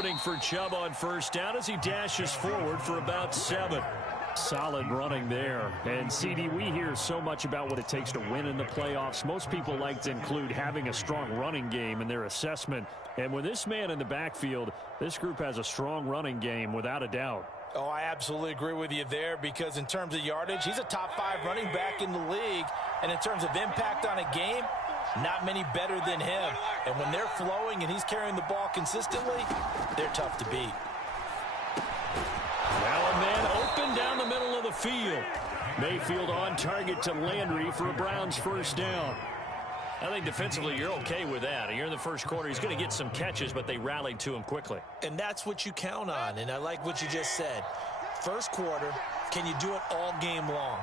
opening for Chubb on first down as he dashes forward for about 7. Solid running there. And, CD, we hear so much about what it takes to win in the playoffs. Most people like to include having a strong running game in their assessment. And with this man in the backfield, this group has a strong running game without a doubt. Oh, I absolutely agree with you there, because in terms of yardage, he's a top 5 running back in the league. And in terms of impact on a game, not many better than him. And when they're flowing and he's carrying the ball consistently, they're tough to beat. Now a man open down the middle of the field. Mayfield on target to Landry for a Browns first down. I think defensively you're okay with that. Here in the first quarter, he's going to get some catches, but they rallied to him quickly. And that's what you count on, and I like what you just said. First quarter, can you do it all game long?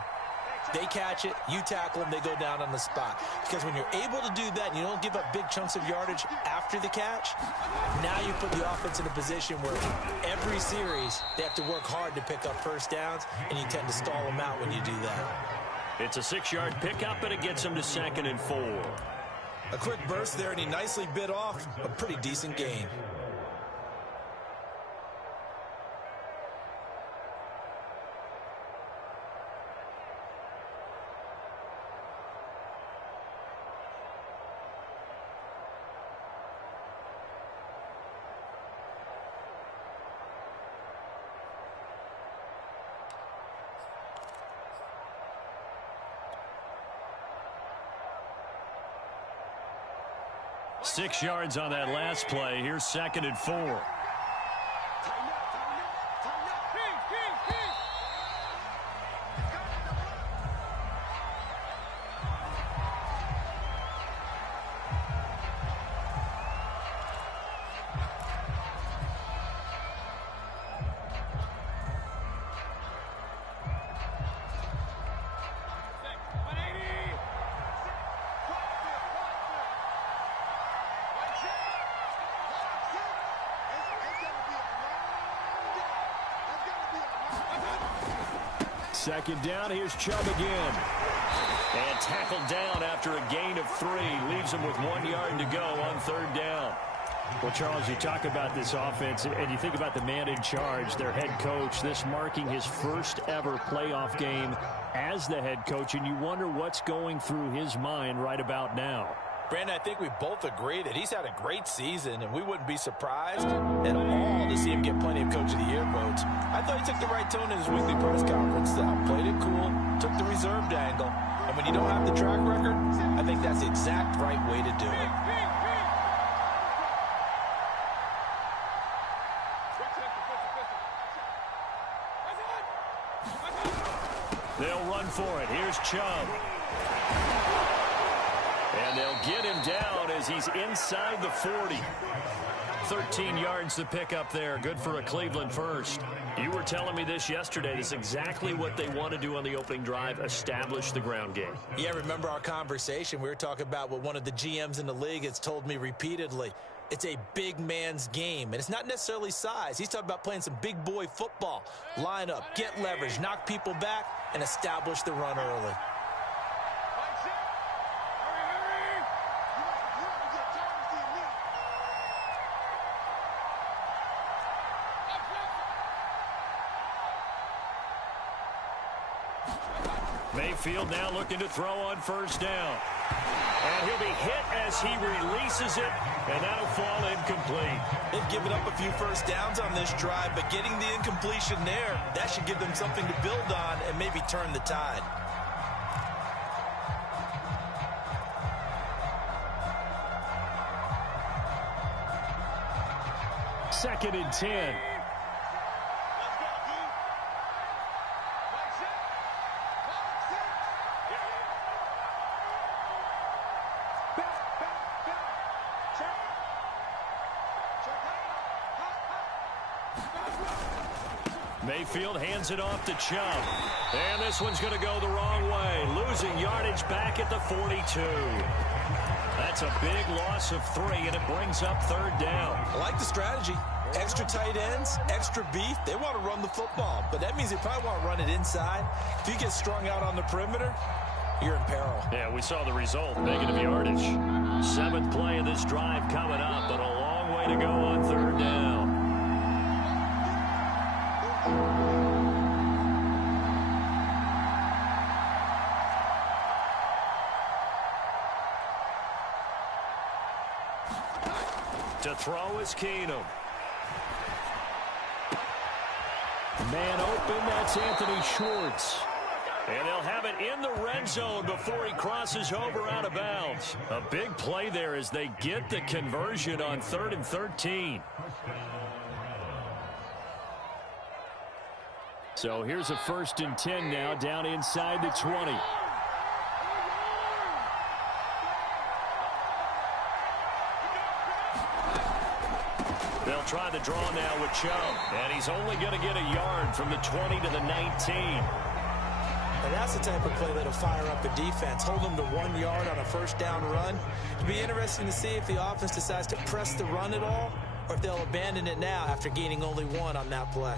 They catch it, you tackle them, they go down on the spot. Because when you're able to do that and you don't give up big chunks of yardage after the catch, now you put the offense in a position where every series they have to work hard to pick up first downs, and you tend to stall them out when you do that. It's a 6-yard pickup, and it gets him to 2nd and 4. A quick burst there, and he nicely bit off a pretty decent gain. Six yards on that last play. Here's 2nd and 4. Second down, here's Chubb again. And tackled down after a gain of 3. Leaves him with 1 yard to go on 3rd down. Well, Charles, you talk about this offense, and you think about the man in charge, their head coach, this marking his first ever playoff game as the head coach, and you wonder what's going through his mind right about now. Brandon, I think we both agree that he's had a great season, and we wouldn't be surprised at all to see him get plenty of Coach of the Year votes. I thought he took the right tone in his weekly press conference. Played it cool, took the reserved angle, and when you don't have the track record, I think that's the exact right way to do it. They'll run for it. Here's Chubb. And they'll get him down as he's inside the 40. 13 yards to pick up there. Good for a Cleveland first. You were telling me this yesterday. This is exactly what they want to do on the opening drive, establish the ground game. Yeah, remember our conversation? We were talking about what one of the GMs in the league has told me repeatedly. It's a big man's game, and it's not necessarily size. He's talking about playing some big boy football. Line up, get leverage, knock people back, and establish the run early. Mayfield now looking to throw on first down. And he'll be hit as he releases it, and that'll fall incomplete. They've given up a few first downs on this drive, but getting the incompletion there, that should give them something to build on and maybe turn the tide. Second and 10. Mayfield hands it off to Chubb. And this one's going to go the wrong way. Losing yardage back at the 42. That's a big loss of 3, and it brings up 3rd down. I like the strategy. Extra tight ends, extra beef. They want to run the football, but that means they probably want to run it inside. If you get strung out on the perimeter, you're in peril. Yeah, we saw the result. Negative yardage. 7th play of this drive coming up, but a long way to go on 3rd down. To throw is Keenum. Man open, that's Anthony Schwartz. And they'll have it in the red zone before he crosses over out of bounds. A big play there as they get the conversion on 3rd and 13. So here's a 1st and 10 now down inside the 20. They'll try the draw now with Chubb. And he's only going to get a yard from the 20 to the 19. And that's the type of play that'll fire up a defense. Hold them to 1 yard on a 1st down run. It'll be interesting to see if the offense decides to press the run at all or if they'll abandon it now after gaining only 1 on that play.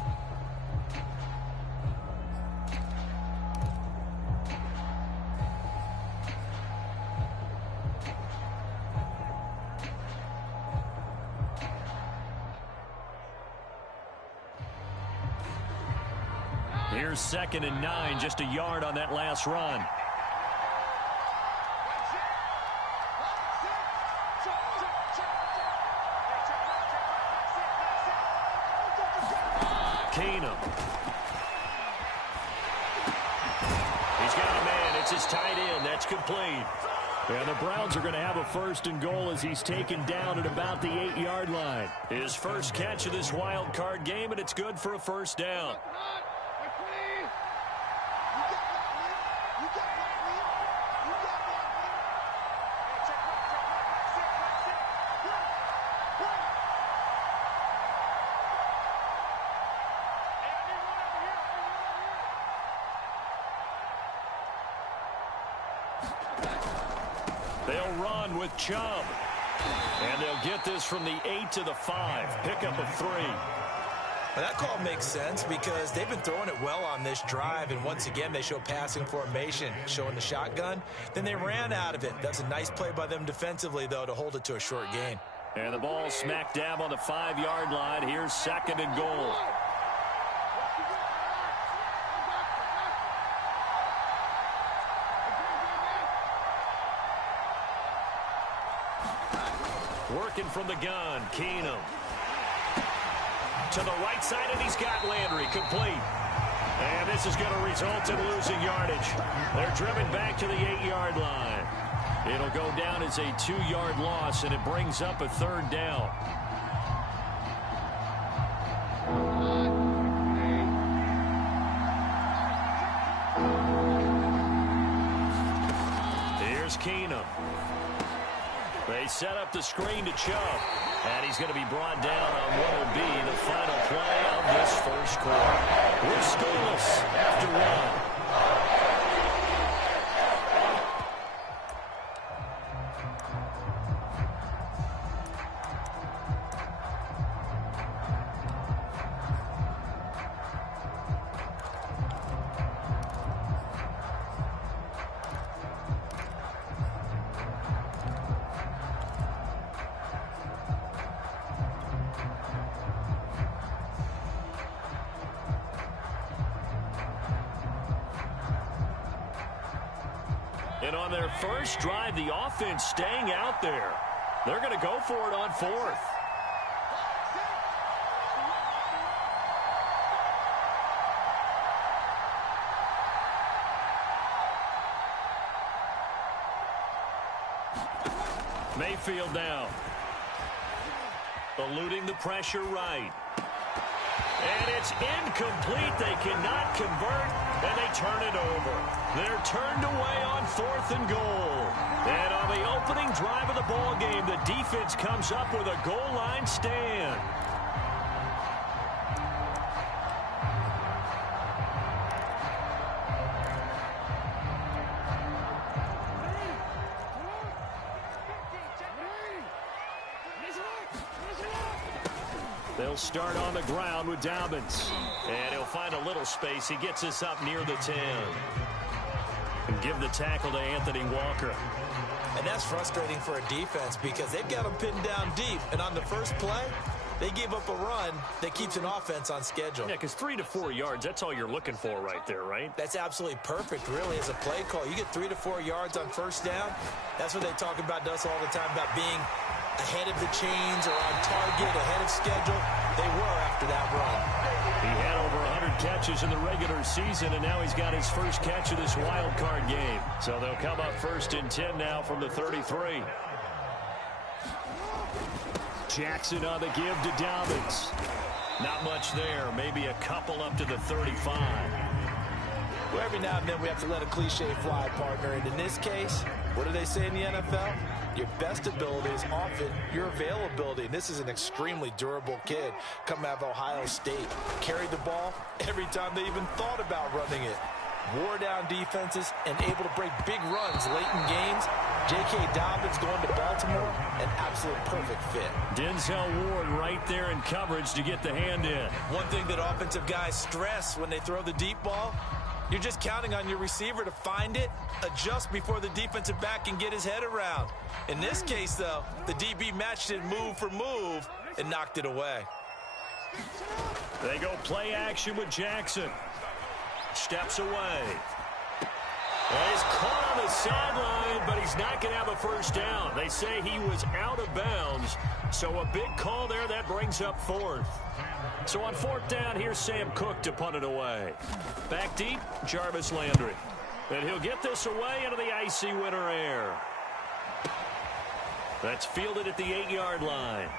Here's 2nd and 9, just a yard on that last run. Keenum. He's got a man. It's his tight end. That's complete. And the Browns are going to have a 1st and goal as he's taken down at about the 8-yard line. His first catch of this wild card game, and it's good for a 1st down. They'll run with Chubb. And they'll get this from the 8 to the 5. Pickup of 3. Well, that call makes sense because they've been throwing it well on this drive, and once again they show passing formation, showing the shotgun. Then they ran out of it. That's a nice play by them defensively, though, to hold it to a short gain. And the ball smack dab on the 5-yard line. Here's 2nd and goal. Working from the gun, Keenum. To the right side, and he's got Landry, complete. And this is going to result in losing yardage. They're driven back to the 8-yard line. It'll go down as a 2-yard loss, and it brings up a 3rd down. Here's Keenum. They set up the screen to Chubb, and he's going to be brought down on what will be the final play of this 1st quarter. We're scoreless after 1. And on their first drive, the offense staying out there. They're going to go for it on 4th. Mayfield now. Eluding the pressure right. And it's incomplete. They cannot convert, and they turn it over. They're turned away on 4th and goal. And on the opening drive of the ball game, the defense comes up with a goal line stand. They'll start on the ground with Dobbins. And he'll find a little space. He gets us up near the 10. And give the tackle to Anthony Walker. And that's frustrating for a defense because they've got them pinned down deep. And on the first play, they gave up a run that keeps an offense on schedule. Yeah, because 3 to 4 yards, that's all you're looking for right there, right? That's absolutely perfect, really, as a play call. You get 3 to 4 yards on 1st down. That's what they talk about to us all the time, about being ahead of the chains or on target, ahead of schedule. They were after that run. He had over 100 catches in the regular season, and now he's got his first catch of this wild card game. So they'll come up 1st and 10 now from the 33. Jackson on the give to Dobbins. Not much there. Maybe a couple up to the 35. Well, every now and then we have to let a cliche fly, partner. And in this case, what do they say in the NFL? Your best ability is often your availability. And this is an extremely durable kid coming out of Ohio State. Carried the ball every time they even thought about running it. Wore down defenses and able to break big runs late in games. J.K. Dobbins going to Baltimore, an absolute perfect fit. Denzel Ward right there in coverage to get the hand in. One thing that offensive guys stress when they throw the deep ball, you're just counting on your receiver to find it, adjust before the defensive back can get his head around. In this case, though, the DB matched it move for move and knocked it away. They go play action with Jackson. Steps away. Well, he's caught on the sideline, but he's not going to have a first down. They say he was out of bounds, so a big call there. That brings up 4th. So on 4th down, here's Sam Cook to punt it away. Back deep, Jarvis Landry. And he'll get this away into the icy winter air. That's fielded at the 8-yard line.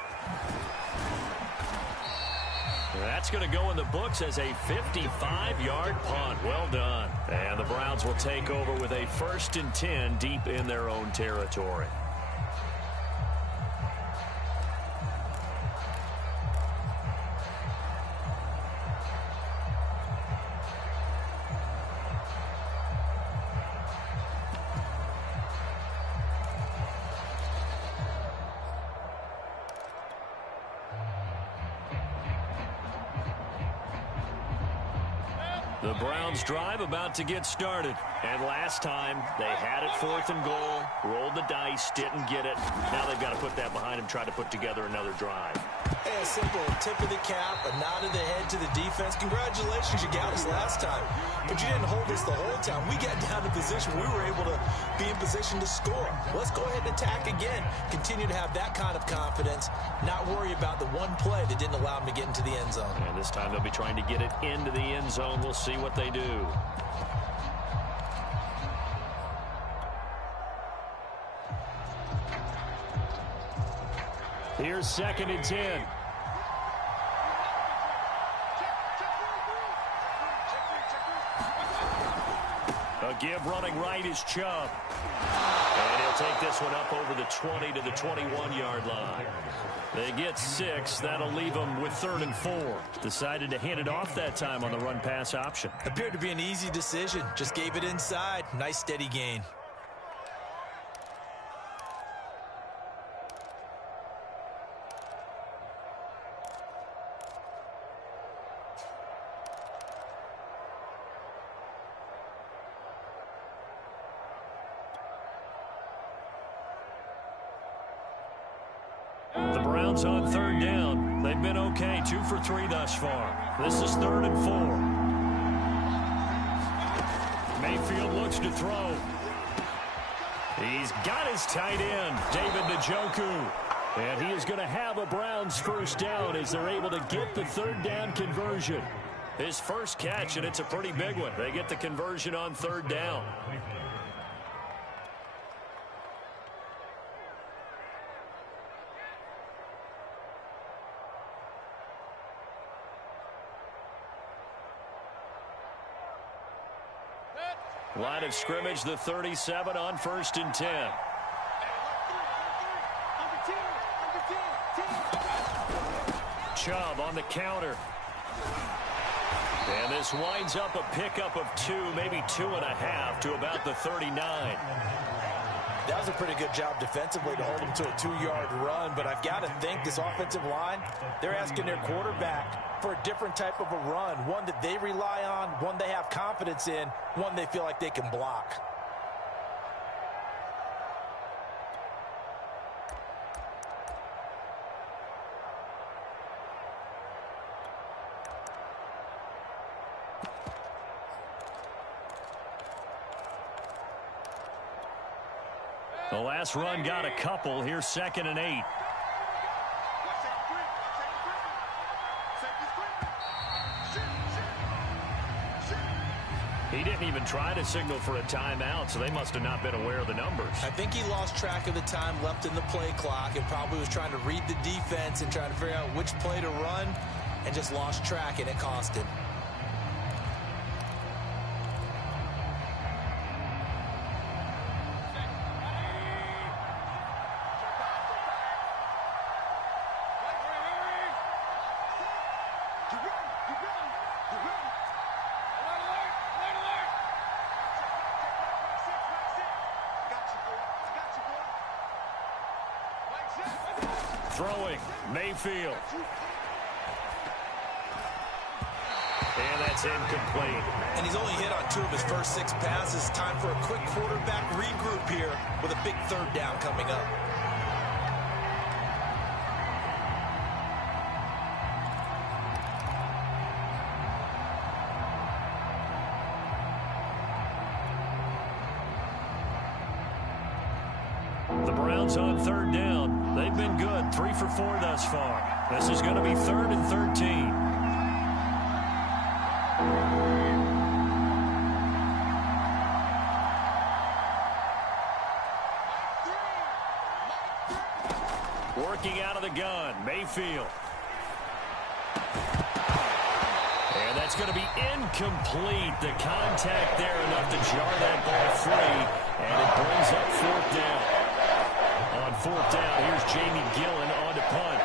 That's going to go in the books as a 55-yard punt. Well done. And the Browns will take over with a 1st and 10 deep in their own territory. The Browns drive about to get started. And last time, they had it 4th and goal, rolled the dice, didn't get it. Now they've got to put that behind them, try to put together another drive. Hey, a simple tip of the cap, a nod of the head to the defense. Congratulations, you got us last time. But you didn't hold us the whole time. We got down to position. We were able to be in position to score. Let's go ahead and attack again. Continue to have that kind of confidence. Not worry about the one play that didn't allow them to get into the end zone. And this time they'll be trying to get it into the end zone. We'll see what they do. Here's 2nd and 10. A give running right is Chubb. And he'll take this one up over the 20 to the 21-yard line. They get 6. That'll leave them with 3rd and 4. Decided to hand it off that time on the run-pass option. Appeared to be an easy decision. Just gave it inside. Nice steady gain. The Browns on 3rd down. They've been okay, 2 for 3 thus far. This is 3rd and 4. Mayfield looks to throw. He's got his tight end, David Njoku. And he is going to have a Browns first down as they're able to get the 3rd down conversion. His first catch, and it's a pretty big one. They get the conversion on 3rd down. Line of scrimmage, the 37 on 1st and 10. Chubb on the counter. And this winds up a pickup of 2, maybe 2.5 to about the 39. That was a pretty good job defensively to hold him to a 2-yard run, but I've got to think this offensive line, they're asking their quarterback for a different type of a run, one that they rely on, one they have confidence in, one they feel like they can block. The last run got a couple. Here's 2nd and 8. He didn't even try to signal for a timeout, so they must have not been aware of the numbers. I think he lost track of the time left in the play clock and probably was trying to read the defense and trying to figure out which play to run and just lost track, and it cost him. Throwing, Mayfield. And that's incomplete. And he's only hit on 2 of his first 6 passes. Time for a quick quarterback regroup here with a big 3rd down coming up. The Browns on 3rd down. They've been good, 3 for 4 thus far. This is going to be 3rd and 13. Working out of the gun, Mayfield. And that's going to be incomplete. The contact there enough to jar that ball free. And it brings up 4th down. On 4th down, here's Jamie Gillen on to punt.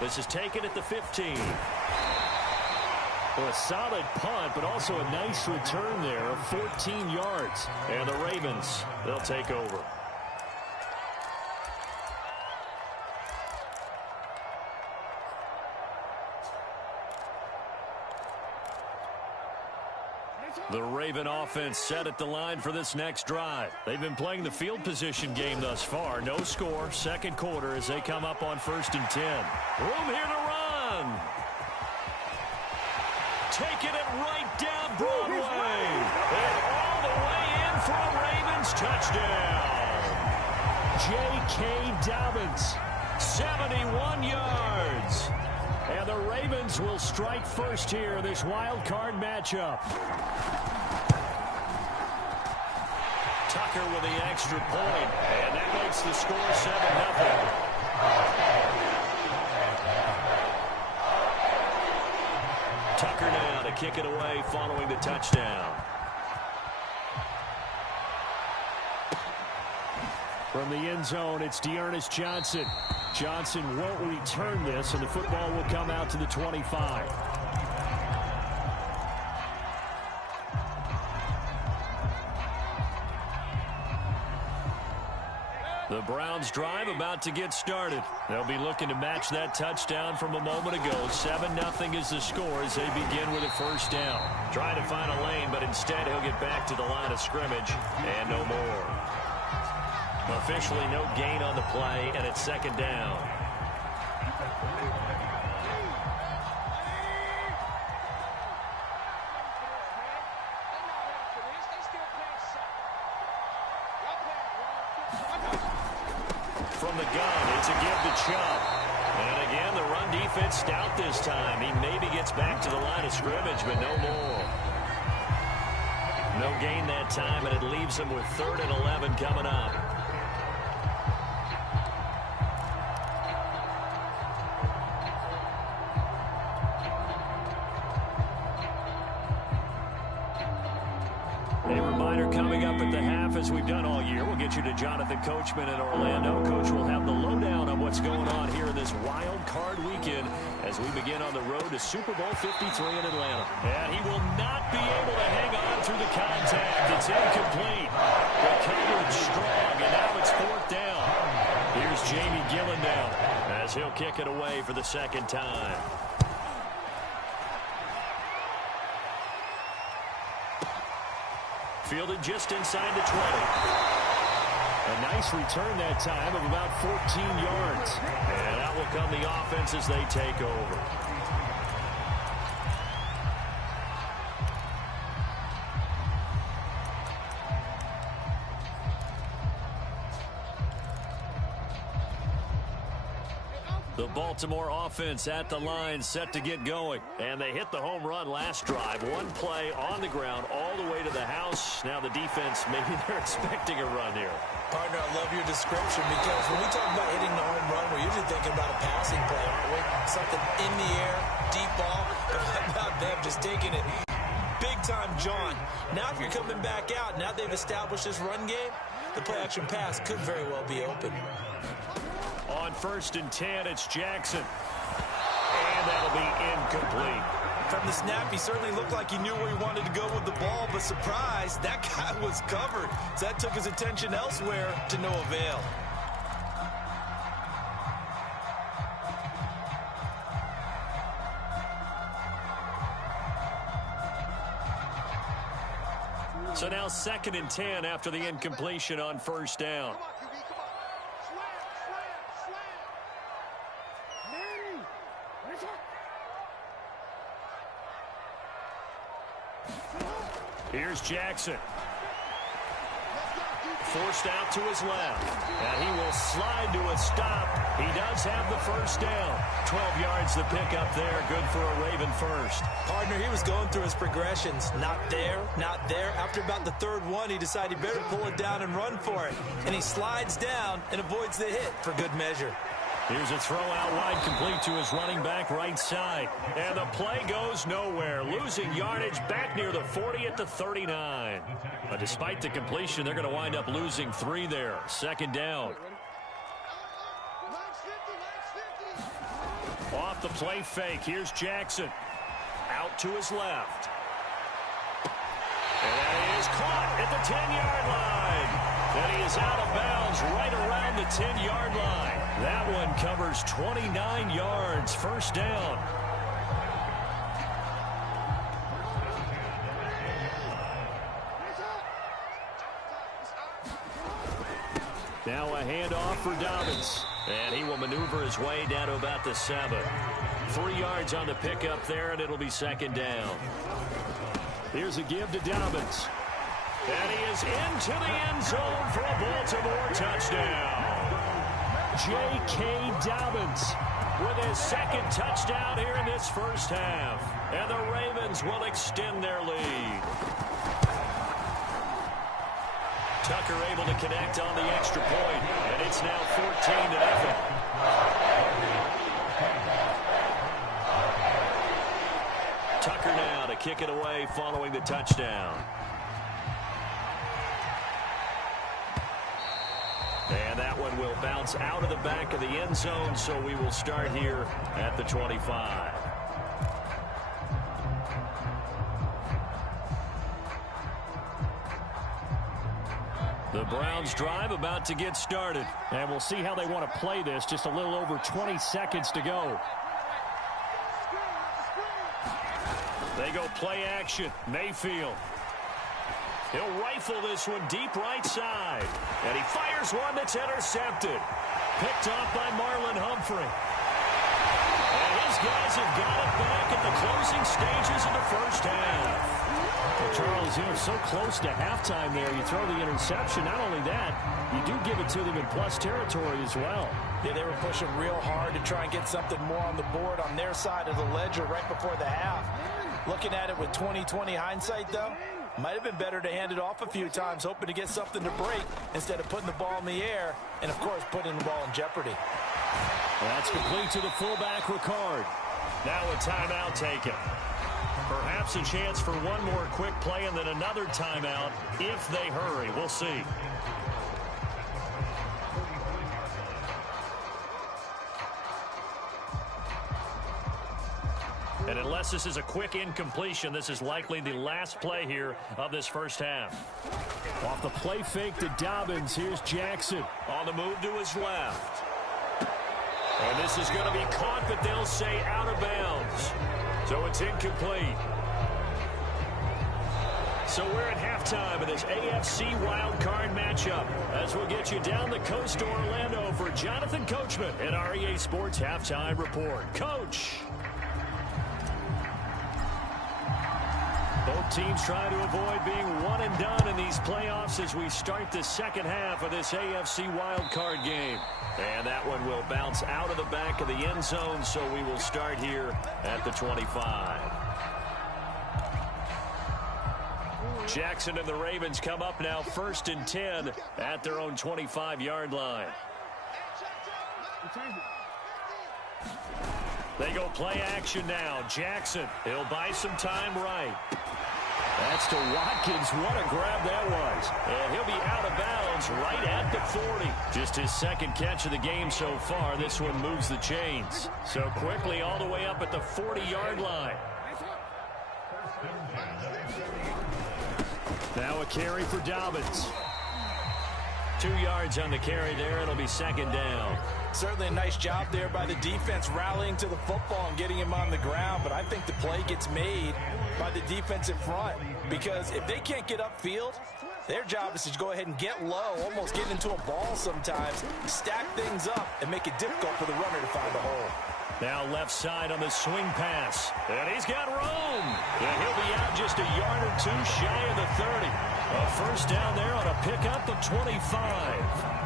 This is taken at the 15. Well, a solid punt, but also a nice return there of 14 yards. And the Ravens, they'll take over. The Raven offense set at the line for this next drive. They've been playing the field position game thus far. No score, 2nd quarter as they come up on 1st and 10. Room here to run. Taking it right down Broadway. And all the way in for a Ravens touchdown. J.K. Dobbins, 71 yards. And the Ravens will strike first here in this wild card matchup. Tucker with the extra point, and that makes the score 7-0. Tucker now to kick it away following the touchdown. From the end zone, it's Dearness Johnson. Johnson won't return this, and the football will come out to the 25. The Browns drive about to get started. They'll be looking to match that touchdown from a moment ago. 7-0 is the score as they begin with a 1st down. Trying to find a lane, but instead he'll get back to the line of scrimmage and no more. Officially no gain on the play, and it's 2nd down. From the gun, it's a give to Chubb. And again, the run defense stout this time. He maybe gets back to the line of scrimmage, but no more. No gain that time, and it leaves him with 3rd and 11 coming up. A reminder coming up at the half, as we've done all year. We'll get you to Jonathan Coachman in Orlando. Coach will have the lowdown on what's going on here in this wild card weekend as we begin on the road to Super Bowl 53 in Atlanta. And he will not be able to hang on through the contact. It's incomplete. The coverage strong, and now it's 4th down. Here's Jamie Gillen now as he'll kick it away for the 2nd time. Fielded just inside the 20. A nice return that time of about 14 yards. And out will come the offense as they take over. The Baltimore offense at the line, set to get going. And they hit the home run last drive. One play on the ground all the way to the house. Now the defense, maybe they're expecting a run here. Partner, I love your description because when we talk about hitting the home run, we're usually thinking about a passing play, aren't we? Something in the air, deep ball. But how about them just taking it big-time John? Now if you're coming back out, now they've established this run game, the play-action pass could very well be open. On 1st and 10, it's Jackson. And that'll be incomplete. From the snap, he certainly looked like he knew where he wanted to go with the ball, but surprise, that guy was covered. So that took his attention elsewhere to no avail. So now 2nd and 10 after the incompletion on 1st down. Here's Jackson. Forced out to his left. And he will slide to a stop. He does have the 1st down. 12 yards to pick up there. Good for a Raven first. Partner, he was going through his progressions. Not there, not there. After about the 3rd one, he decided he better pull it down and run for it. And he slides down and avoids the hit for good measure. Here's a throw out wide, complete to his running back right side. And the play goes nowhere. Losing yardage back near the 40 at the 39. But despite the completion, they're going to wind up losing 3 there. 2nd down. Off the play fake. Here's Jackson. Out to his left. And that is caught at the 10-yard line. And he is out of bounds right around the 10-yard line. That one covers 29 yards. 1st down. Now a handoff for Dobbins. And he will maneuver his way down to about the 7. 3 yards on the pickup there, and it'll be 2nd down. Here's a give to Dobbins. And he is into the end zone for a Baltimore touchdown. J.K. Dobbins with his 2nd touchdown here in this 1st half. And the Ravens will extend their lead. Tucker able to connect on the extra point, and it's now 14-0. Tucker now to kick it away following the touchdown. And that one will bounce out of the back of the end zone, so we will start here at the 25. The Browns drive about to get started. And we'll see how they want to play this. Just a little over 20 seconds to go. They go play action. Mayfield. He'll rifle this one deep right side. And he fires one that's intercepted. Picked off by Marlon Humphrey. And his guys have got it back at the closing stages of the 1st half. Well, Charles, you know, so close to halftime there. You throw the interception. Not only that, you do give it to them in plus territory as well. Yeah, they were pushing real hard to try and get something more on the board on their side of the ledger right before the half. Looking at it with 20/20 hindsight, though, might have been better to hand it off a few times, hoping to get something to break instead of putting the ball in the air and, of course, putting the ball in jeopardy. That's complete to the fullback, Ricard. Now a timeout taken. Perhaps a chance for one more quick play and then another timeout if they hurry. We'll see. And unless this is a quick incompletion, this is likely the last play here of this 1st half. Off the play fake to Dobbins, here's Jackson. On the move to his left. And this is going to be caught, but they'll say out of bounds. So it's incomplete. So we're at halftime of this AFC wildcard matchup as we'll get you down the coast to Orlando for Jonathan Coachman at our EA Sports Halftime Report. Coach. Both Teams trying to avoid being one and done in these playoffs as we start the second half of this AFC wildcard game. And that one will bounce out of the back of the end zone, so we will start here at the 25. Jackson and the Ravens come up now 1st and 10 at their own 25-yard line. They go play action now. Jackson, he'll buy some time right. That's to Watkins. What a grab that was. And he'll be out of bounds right at the 40. Just his second catch of the game so far. This one moves the chains. So quickly all the way up at the 40-yard line. Now a carry for Dobbins. 2 yards on the carry there. It'll be second down. Certainly a nice job there by the defense rallying to the football and getting him on the ground. But I think the play gets made by the defensive front, because if they can't get upfield, their job is to go ahead and get low, almost get into a ball sometimes, stack things up, and make it difficult for the runner to find a hole. Now left side on the swing pass. And he's got room. And he'll be out just a yard or two shy of the 30. A first down there on a pickup of 25.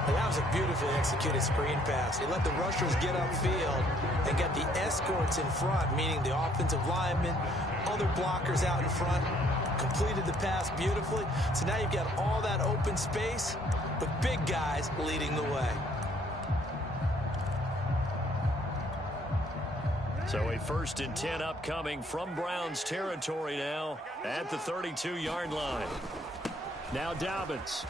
That was a beautifully executed screen pass. He let the rushers get upfield and got the escorts in front, meaning the offensive linemen, other blockers out in front, completed the pass beautifully. So now you've got all that open space, but big guys leading the way. So a 1st and 10 upcoming from Browns territory now at the 32-yard line. Now Dobbins.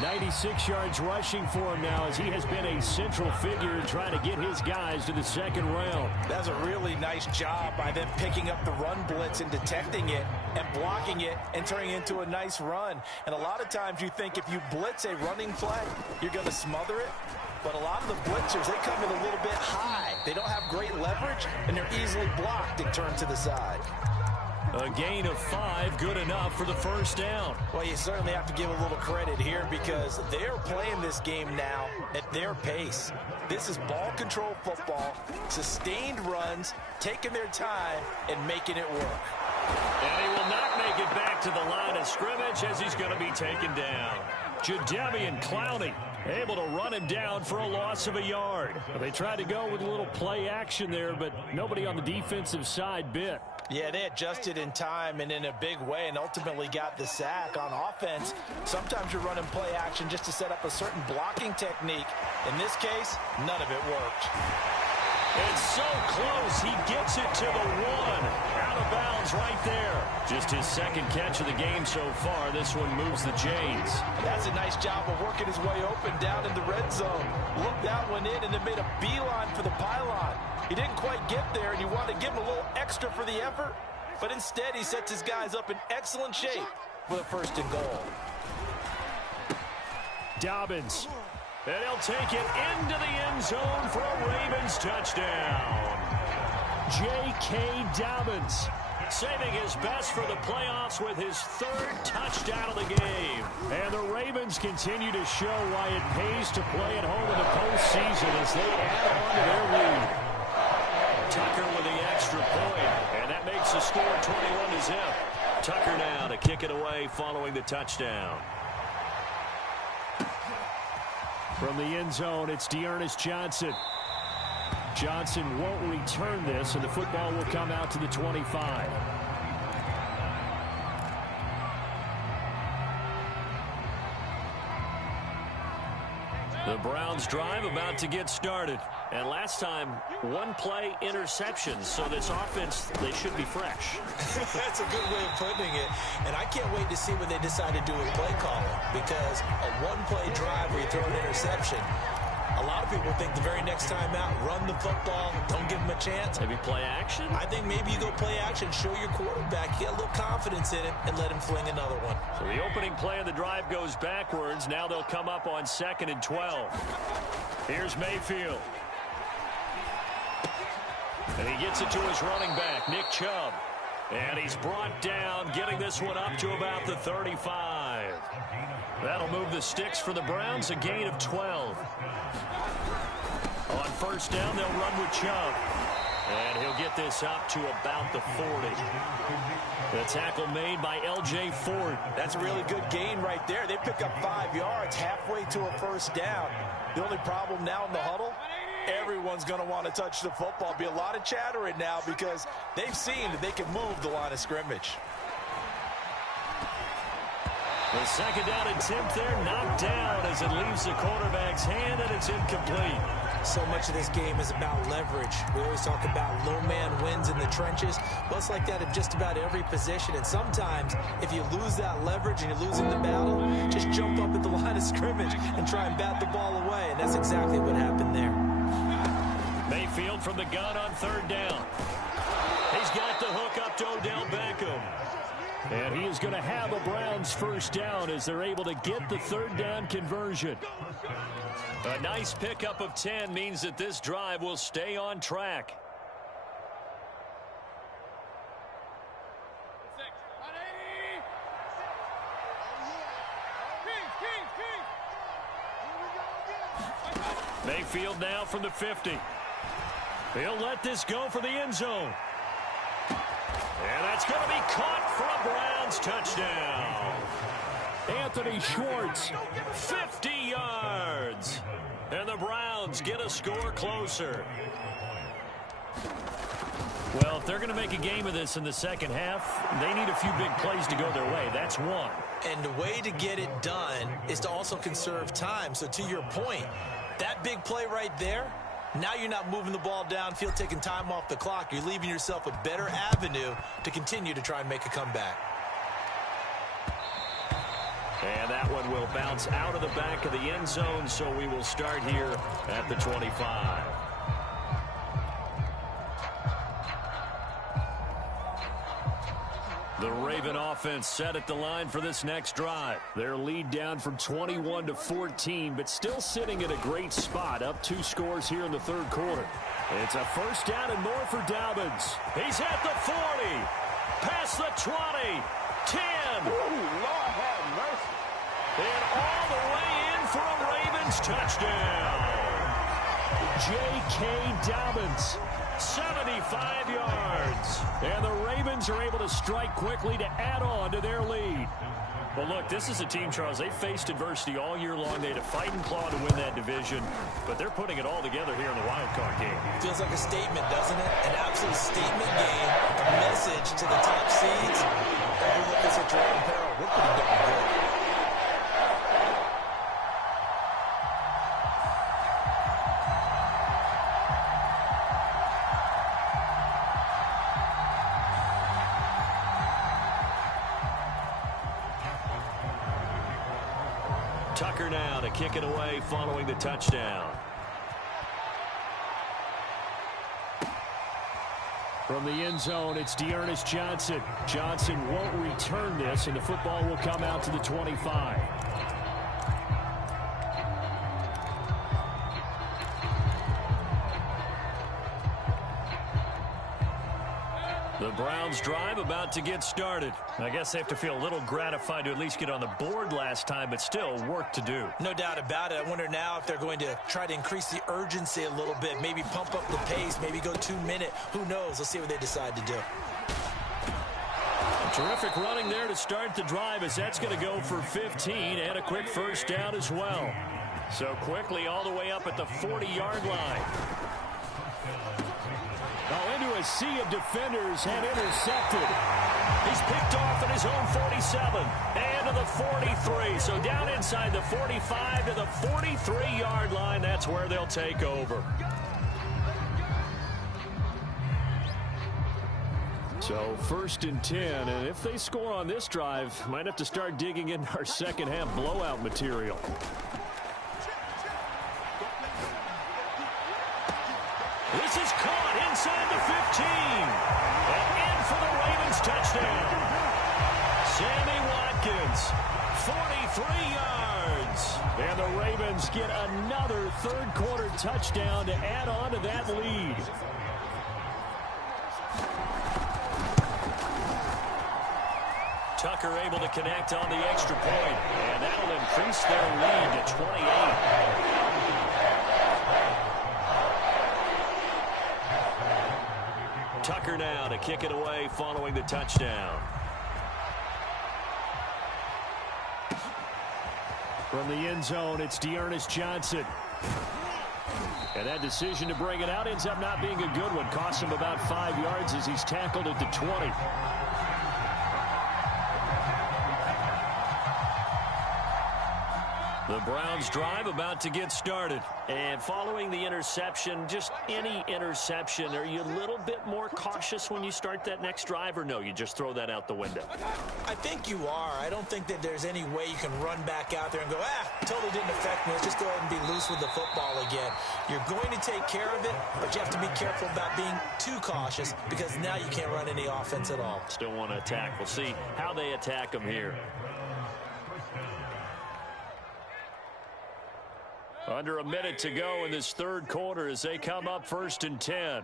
96 yards rushing for him now, as he has been a central figure in trying to get his guys to the second round. That's a really nice job by them picking up the run blitz and detecting it and blocking it and turning it into a nice run. And a lot of times you think if you blitz a running play, you're going to smother it. But a lot of the blitzers, they come in a little bit high. They don't have great leverage, and they're easily blocked and turned to the side. A gain of 5, good enough for the first down. Well, you certainly have to give a little credit here, because they're playing this game now at their pace. This is ball control football, sustained runs, taking their time, and making it work. And he will not make it back to the line of scrimmage, as he's going to be taken down. Jadeveon Clowney able to run him down for a loss of a yard. They tried to go with a little play action there, but nobody on the defensive side bit. Yeah, they adjusted in time and in a big way and ultimately got the sack. On offense, sometimes you're running play action just to set up a certain blocking technique. In this case, none of it worked. It's so close. He gets it to the 1. Out of bounds right there. Just his second catch of the game so far. This one moves the chains. That's a nice job of working his way open down in the red zone. Looked that one in and then made a beeline for the pylon. He didn't quite get there, and you want to give him a little extra for the effort. But instead, he sets his guys up in excellent shape with a 1st and goal. Dobbins. And he'll take it into the end zone for a Ravens touchdown. J.K. Dobbins saving his best for the playoffs with his 3rd touchdown of the game. And the Ravens continue to show why it pays to play at home in the postseason as they add on to their lead. Tucker with the extra point, and that makes the score 21-0. Tucker now to kick it away following the touchdown. From the end zone, it's Dearness Johnson. Johnson won't return this, and the football will come out to the 25. The Browns drive about to get started. And last time, 1 play interception. So this offense, they should be fresh. That's a good way of putting it. And I can't wait to see what they decide to do with play calling. Because a 1-play drive where you throw an interception, a lot of people think the very next time out, run the football, don't give them a chance. Maybe play action? I think maybe you go play action, show your quarterback, get a little confidence in him, and let him fling another one. So the opening play of the drive goes backwards. Now they'll come up on 2nd and 12. Here's Mayfield. And he gets it to his running back, Nick Chubb. And he's brought down, getting this one up to about the 35. That'll move the sticks for the Browns, a gain of 12. On 1st down, they'll run with Chubb. And he'll get this up to about the 40. The tackle made by L.J. Ford. That's a really good gain right there. They pick up 5 yards halfway to a first down. The only problem now in the huddle, everyone's going to want to touch the football. Be a lot of chattering now because they've seen that they can move the line of scrimmage. The second down attempt there knocked down as it leaves the quarterback's hand, and it's incomplete. So much of this game is about leverage. We always talk about low man wins in the trenches. Well, it's like that in just about every position. And sometimes, if you lose that leverage and you're losing the battle, just jump up at the line of scrimmage and try and bat the ball away. And that's exactly what happened there. Mayfield from the gun on third down. He's got the hook up to Odell Beckham. And he is going to have a Browns first down as they're able to get the third down conversion. A nice pickup of 10 means that this drive will stay on track. Mayfield now from the 50. He'll let this go for the end zone. And that's going to be caught for a Browns touchdown. Anthony Schwartz, 50 yards. And the Browns get a score closer. Well, if they're going to make a game of this in the second half, they need a few big plays to go their way. That's one. And the way to get it done is to also conserve time. So to your point, that big play right there, now you're not moving the ball downfield, taking time off the clock. You're leaving yourself a better avenue to continue to try and make a comeback. And that one will bounce out of the back of the end zone, so we will start here at the 25. The Raven offense set at the line for this next drive. Their lead down from 21 to 14, but still sitting at a great spot, up 2 scores here in the third quarter. It's a first down and more for Dobbins. He's at the 40, past the 20, 10. Ooh, Lord have mercy. And all the way in for a Ravens touchdown. J.K. Dobbins, 75 yards. And the Ravens are able to strike quickly to add on to their lead. Well, look, this is a team, Charles, they faced adversity all year long. They had to fight and claw to win that division, but they're putting it all together here in the wild card game. Feels like a statement, doesn't it? An absolute statement game, a message to the top seeds. Look at Jerome Peril. We're pretty darn good. Tucker now to kick it away following the touchdown. From the end zone, it's Dearness Johnson. Johnson won't return this, and the football will come out to the 25. The Browns drive about to get started. I guess they have to feel a little gratified to at least get on the board last time, but still work to do. No doubt about it. I wonder now if they're going to try to increase the urgency a little bit, maybe pump up the pace, maybe go 2-minute. Who knows? Let's see what they decide to do. Terrific running there to start the drive, as that's going to go for 15 and a quick first down as well. So quickly all the way up at the 40-yard line. Oh, into a sea of defenders and intercepted. He's picked off at his own 47 and to the 43. So down inside the 45 to the 43-yard line. That's where they'll take over. So first and 10, and if they score on this drive, might have to start digging into our second half blowout material. This is caught inside the 15. And in for the Ravens touchdown. Sammy Watkins, 43 yards. And the Ravens get another third quarter touchdown to add on to that lead. Tucker able to connect on the extra point. And that'll increase their lead to 28. Tucker now to kick it away following the touchdown. From the end zone, it's Dearness Johnson. And that decision to bring it out ends up not being a good one. Costs him about 5 yards as he's tackled at the 20. The Browns drive about to get started. And following the interception, just any interception, are you a little bit more cautious when you start that next drive, or no, you just throw that out the window? I think you are. I don't think that there's any way you can run back out there and go, totally didn't affect me. Let's just go ahead and be loose with the football again. You're going to take care of it, but you have to be careful about being too cautious because now you can't run any offense at all. Still want to attack. We'll see how they attack them here. Under a minute to go in this third quarter as they come up 1st and 10.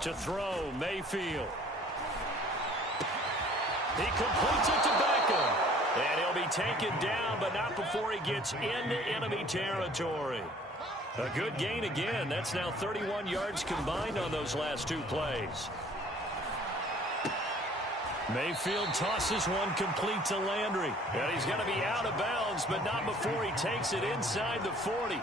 To throw, Mayfield. He completes it to Beckham. And he'll be taken down, but not before he gets into enemy territory. A good gain again. That's now 31 yards combined on those last 2 plays. Mayfield tosses one complete to Landry. And he's going to be out of bounds, but not before he takes it inside the 40.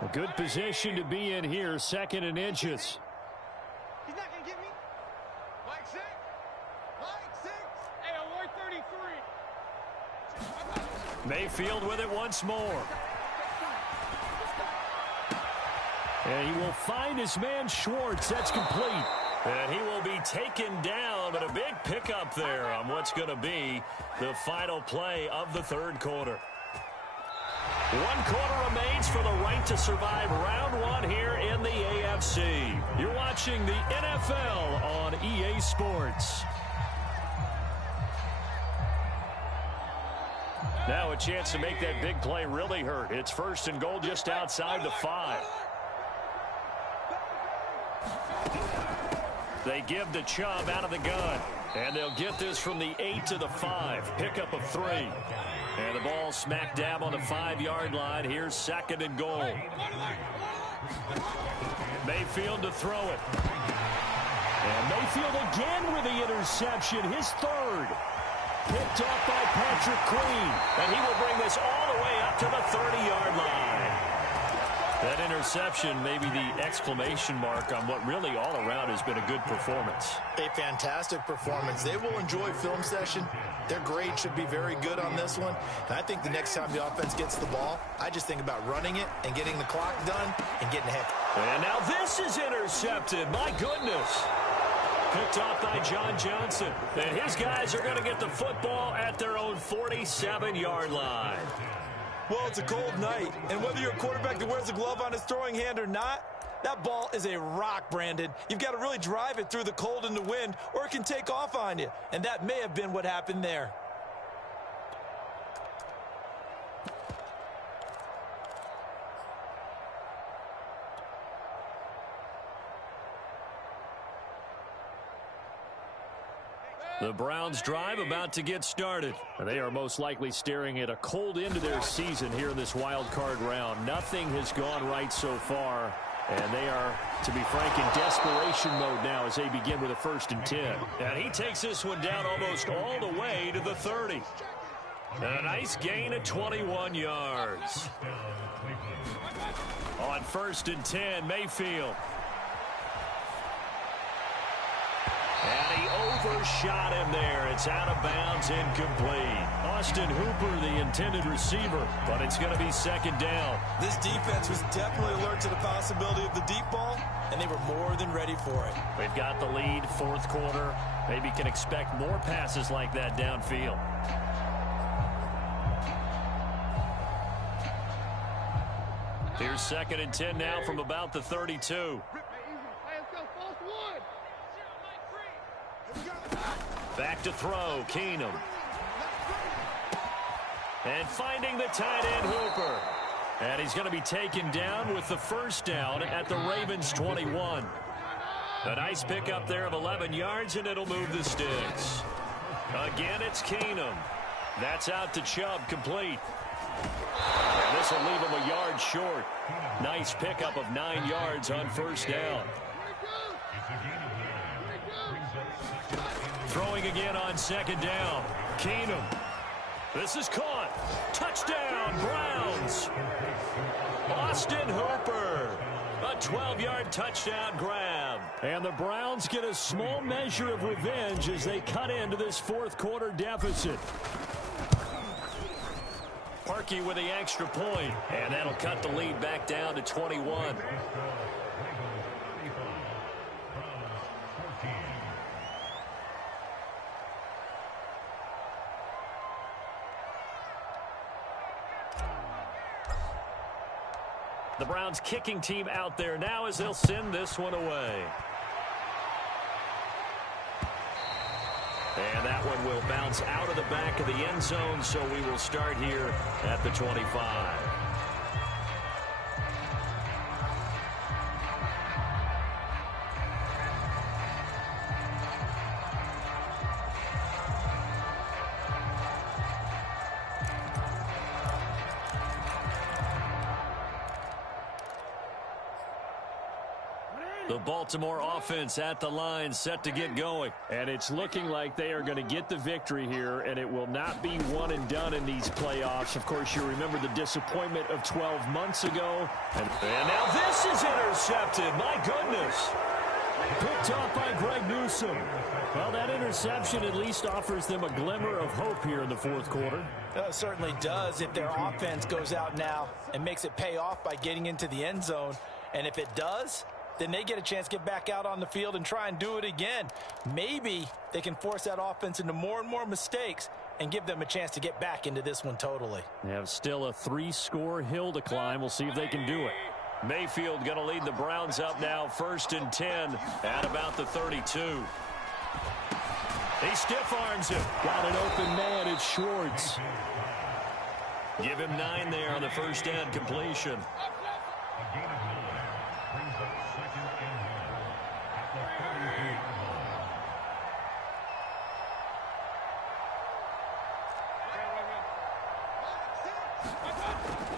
A good position to be in here, 2nd and inches. He's not going to get me. Like 6. Hey, I'm 133. Mayfield with it once more. And he will find his man Schwartz. That's complete. And he will be taken down, but a big pickup there on what's going to be the final play of the third quarter. 1 quarter remains for the right to survive round 1 here in the AFC. You're watching the NFL on EA Sports. Now a chance to make that big play really hurt. It's 1st and goal just outside the 5. They give the Chubb out of the gun. And they'll get this from the 8 to the 5. Pickup of 3. And the ball smack dab on the 5-yard line. Here's 2nd and goal. Mayfield to throw it. And Mayfield again with the interception. His 3rd. Picked off by Patrick Queen. And he will bring this all the way up to the 30-yard line. That interception may be the exclamation mark on what really all around has been a good performance. A fantastic performance. They will enjoy film session. Their grade should be very good on this one. And I think the next time the offense gets the ball, I just think about running it and getting the clock done and getting ahead. And now this is intercepted. My goodness. Picked off by John Johnson. And his guys are going to get the football at their own 47-yard line. Well, it's a cold night, and whether you're a quarterback that wears a glove on his throwing hand or not, that ball is a rock, Brandon. You've got to really drive it through the cold and the wind, or it can take off on you, and that may have been what happened there. The Browns drive about to get started. They are most likely staring at a cold end to their season here in this wild card round. Nothing has gone right so far, and they are, to be frank, in desperation mode now as they begin with a 1st and 10. And he takes this one down almost all the way to the 30. And a nice gain of 21 yards. On 1st and 10, Mayfield. And he overshot him there. It's out of bounds, incomplete. Austin Hooper, the intended receiver, but it's going to be 2nd down. This defense was definitely alert to the possibility of the deep ball, and they were more than ready for it. They've got the lead, 4th quarter. Maybe can expect more passes like that downfield. Here's 2nd and 10 now from about the 32. Back to throw, Keenum. And finding the tight end, Hooper. And he's going to be taken down with the first down at the Ravens' 21. A nice pickup there of 11 yards, and it'll move the sticks. Again, it's Keenum. That's out to Chubb, complete. And this will leave him a yard short. Nice pickup of 9 yards on first down. Throwing again on second down. Keenum. This is caught. Touchdown, Browns. Austin Hooper. A 12-yard touchdown grab. And the Browns get a small measure of revenge as they cut into this fourth-quarter deficit. Parkey with the extra point, and that'll cut the lead back down to 21. The Browns kicking team out there now as they'll send this one away. And that one will bounce out of the back of the end zone, so we will start here at the 25. The Baltimore offense at the line, set to get going. And it's looking like they are going to get the victory here, and it will not be one and done in these playoffs. Of course, you remember the disappointment of 12 months ago. And now this is intercepted. My goodness. Picked off by Greg Newsome. Well, that interception at least offers them a glimmer of hope here in the fourth quarter. It certainly does if their offense goes out now and makes it pay off by getting into the end zone. And if it does, then they get a chance to get back out on the field and try and do it again. Maybe they can force that offense into more and more mistakes and give them a chance to get back into this one totally. They have still a 3-score hill to climb. We'll see if they can do it. Mayfield going to lead the Browns up now, 1st and 10 at about the 32. He stiff arms him. Got an open man. It's Schwartz. Give him 9 there on the first down completion.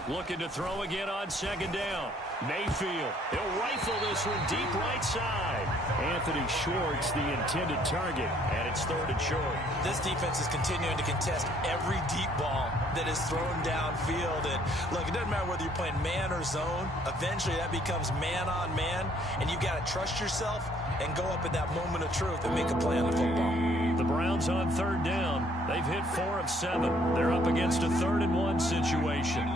Looking to throw again on second down. Mayfield. He'll rifle this one deep right side. Anthony Schwartz, the intended target. And it's 3rd and short. This defense is continuing to contest every deep ball that is thrown downfield. And look, it doesn't matter whether you're playing man or zone. Eventually that becomes man on man. And you've got to trust yourself and go up at that moment of truth and make a play on the football. The Browns on 3rd down. They've hit 4 of 7. They're up against a 3rd and 1 situation.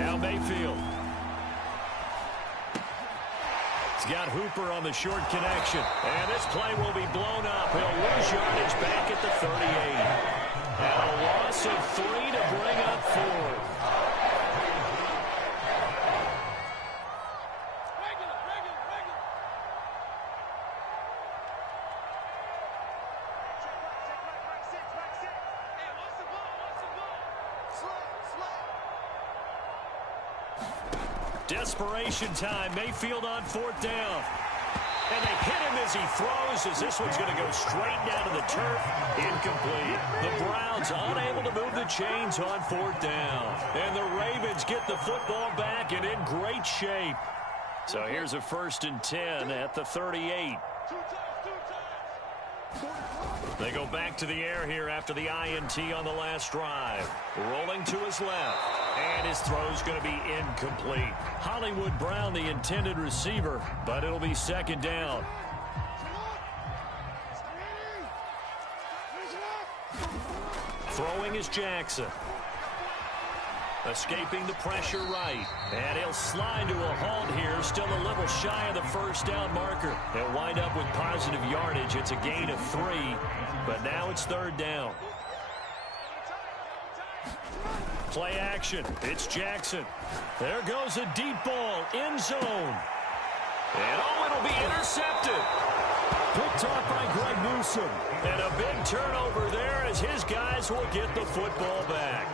Now Mayfield. He's got Hooper on the short connection. And this play will be blown up. He'll lose yardage back at the 38. And a loss of 3 to bring up 4. Desperation time. Mayfield on 4th down. And they hit him as he throws, as this one's going to go straight down to the turf. Incomplete. The Browns unable to move the chains on 4th down. And the Ravens get the football back and in great shape. So here's a 1st and 10 at the 38. They go back to the air here after the INT on the last drive. Rolling to his left. And his throw's going to be incomplete. Hollywood Brown, the intended receiver, but it'll be 2nd down. Throwing is Jackson. Escaping the pressure right. And he'll slide to a halt here. Still a little shy of the first down marker. They'll wind up with positive yardage. It's a gain of 3. But now it's 3rd down. Play action. It's Jackson. There goes a deep ball. End zone. And it'll be intercepted. Picked off by Greg Newsome. And a big turnover there as his guys will get the football back.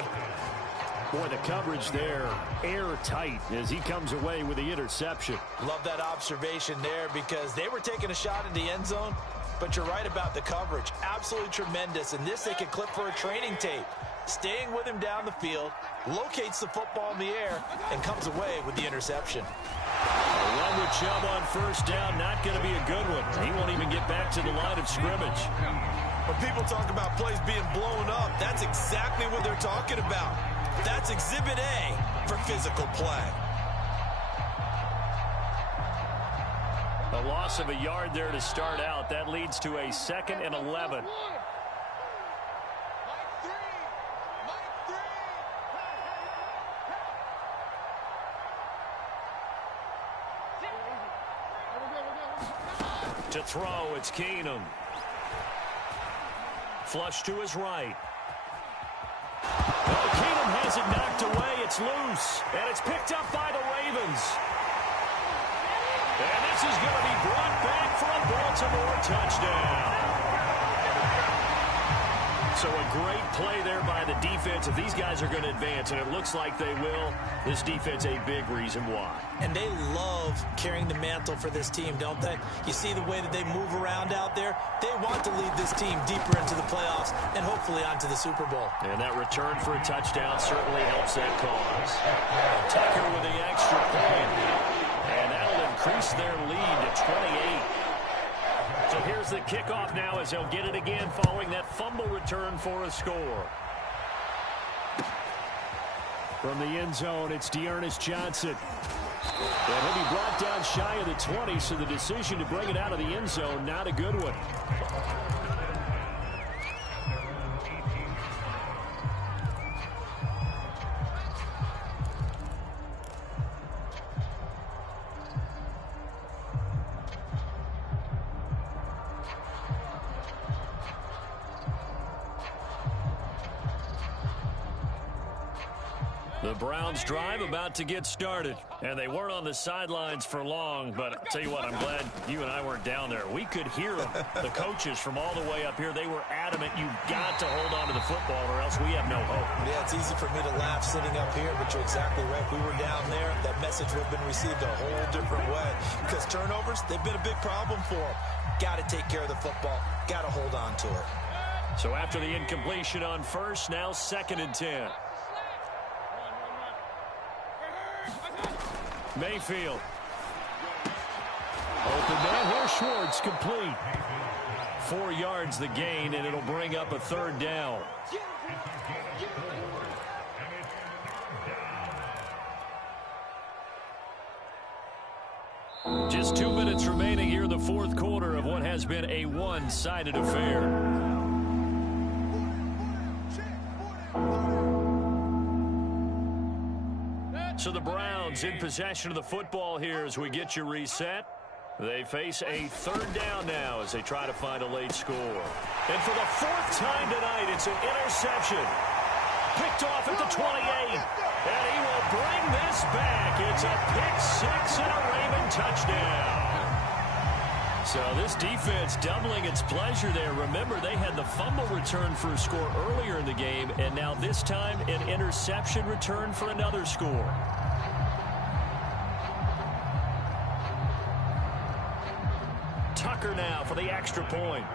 Boy, the coverage there, airtight as he comes away with the interception. Love that observation there because they were taking a shot in the end zone, but you're right about the coverage. Absolutely tremendous. And this they can clip for a training tape. Staying with him down the field, locates the football in the air, and comes away with the interception. A run with Chubb on first down, not going to be a good one. He won't even get back to the line of scrimmage. When people talk about plays being blown up, that's exactly what they're talking about. That's Exhibit A for physical play. A loss of a yard there to start out. That leads to a 2nd and 11. To throw, it's Keenum. Flush to his right. Oh, Keenum has it knocked away. It's loose, and it's picked up by the Ravens. And this is going to be brought back for a Baltimore touchdown. So a great play there by the defense. If these guys are going to advance, and it looks like they will, this defense a big reason why. And they love carrying the mantle for this team, don't they? You see the way that they move around out there? They want to lead this team deeper into the playoffs and hopefully onto the Super Bowl. And that return for a touchdown certainly helps that cause. Tucker with the extra point. And that'll increase their lead to 28. So here's the kickoff now as they'll get it again following that fumble return for a score. From the end zone, it's Dearness Johnson. And he'll be brought down shy of the 20, so the decision to bring it out of the end zone, not a good one. The Browns drive about to get started. And they weren't on the sidelines for long, but I'll tell you what, I'm glad you and I weren't down there. We could hear them, the coaches from all the way up here. They were adamant, you've got to hold on to the football or else we have no hope. Yeah, it's easy for me to laugh sitting up here, but you're exactly right. If we were down there, that message would have been received a whole different way. Because turnovers, they've been a big problem for them. Got to take care of the football. Got to hold on to it. So after the incompletion on first, now 2nd and 10. Mayfield. Open man, here's Schwartz, complete. 4 yards the gain, and it'll bring up a 3rd down. Just 2 minutes remaining here in the 4th quarter of what has been a one-sided affair. So the Browns in possession of the football here as we get you reset. They face a 3rd down now as they try to find a late score. And for the 4th time tonight, it's an interception. Picked off at the 28. And he will bring this back. It's a pick 6 and a Raven touchdown. So this defense doubling its pleasure there. Remember, they had the fumble return for a score earlier in the game, and now this time an interception return for another score. Tucker now for the extra point.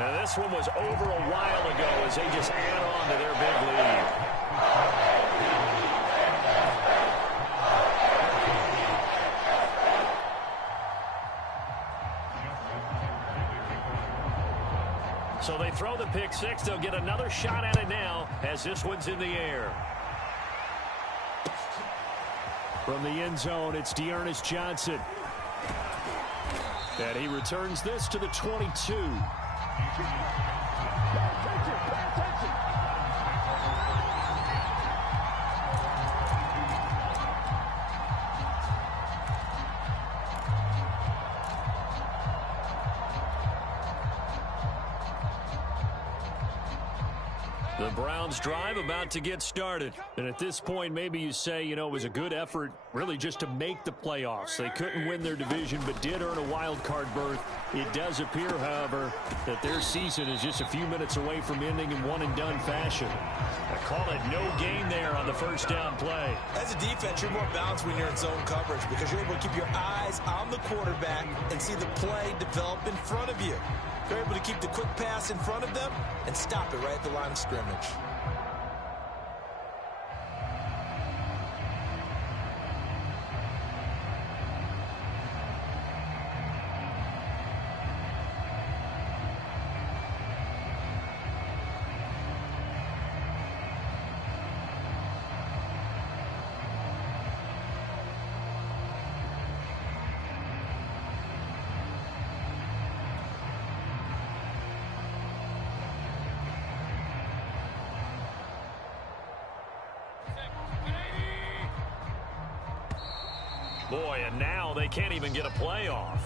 Now this one was over a while ago as they just add on to their big lead. So they throw the pick 6. They'll get another shot at it now as this one's in the air. From the end zone, it's Dearness Johnson. And he returns this to the 22. The Browns drive about to get started. And at this point, maybe you say, you know, it was a good effort really just to make the playoffs. They couldn't win their division but did earn a wild card berth. It does appear, however, that their season is just a few minutes away from ending in one-and-done fashion. I call it no gain there on the first down play. As a defense, you're more balanced when you're in zone coverage because you're able to keep your eyes on the quarterback and see the play develop in front of you. You're able to keep the quick pass in front of them and stop it right at the line of scrimmage. Boy, and now they can't even get a playoff.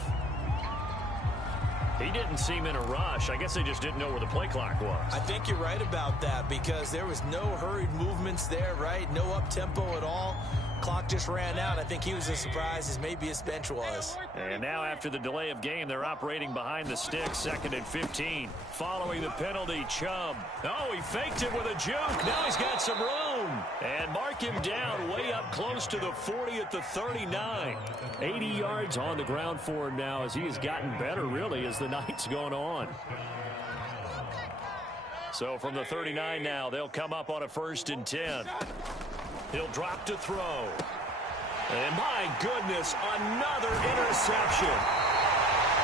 He didn't seem in a rush. I guess they just didn't know where the play clock was. I think you're right about that because there was no hurried movements there, right? No up-tempo at all. Clock just ran out. I think he was as surprised as maybe his bench was. And now after the delay of game, they're operating behind the sticks, 2nd and 15. Following the penalty, Chubb. Oh, he faked it with a juke. Now he's got some room. And mark him down way up close to the 40 at the 39. 80 yards on the ground for him now as he has gotten better, really, as the night's gone on. So from the 39 now, they'll come up on a 1st and 10. He'll drop to throw. And my goodness, another interception.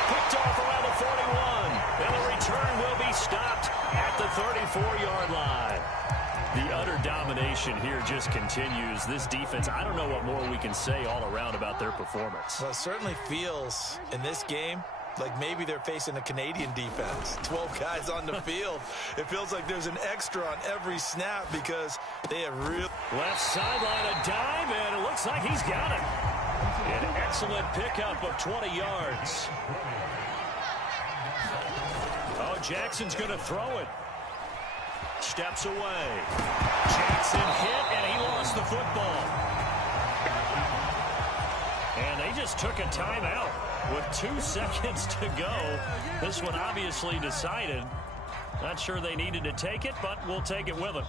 Picked off around the 41. And the return will be stopped at the 34-yard line. The utter domination here just continues. This defense, I don't know what more we can say all around about their performance. Well, it certainly feels in this game like maybe they're facing a Canadian defense. 12 guys on the field. It feels like there's an extra on every snap because they have real... Left sideline, a dive, and it looks like he's got it. An excellent pickup of 20 yards. Oh, Jackson's going to throw it. Steps away. Jackson hit, and he lost the football. And they just took a timeout with 2 seconds to go. This one obviously decided. Not sure they needed to take it, but we'll take it with them.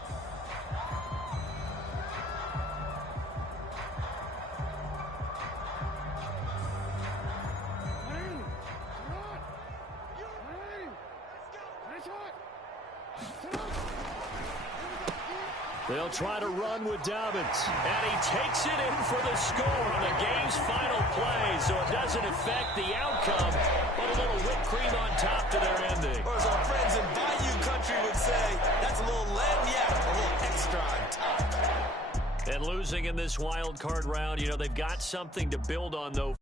They'll try to run with Dobbins. And he takes it in for the score on the game's final play, so it doesn't affect the outcome, but a little whipped cream on top to their ending. Or as our friends in Bayou Country would say, that's a little lagniappe, a little extra on top. And losing in this wild card round, you know, they've got something to build on, though.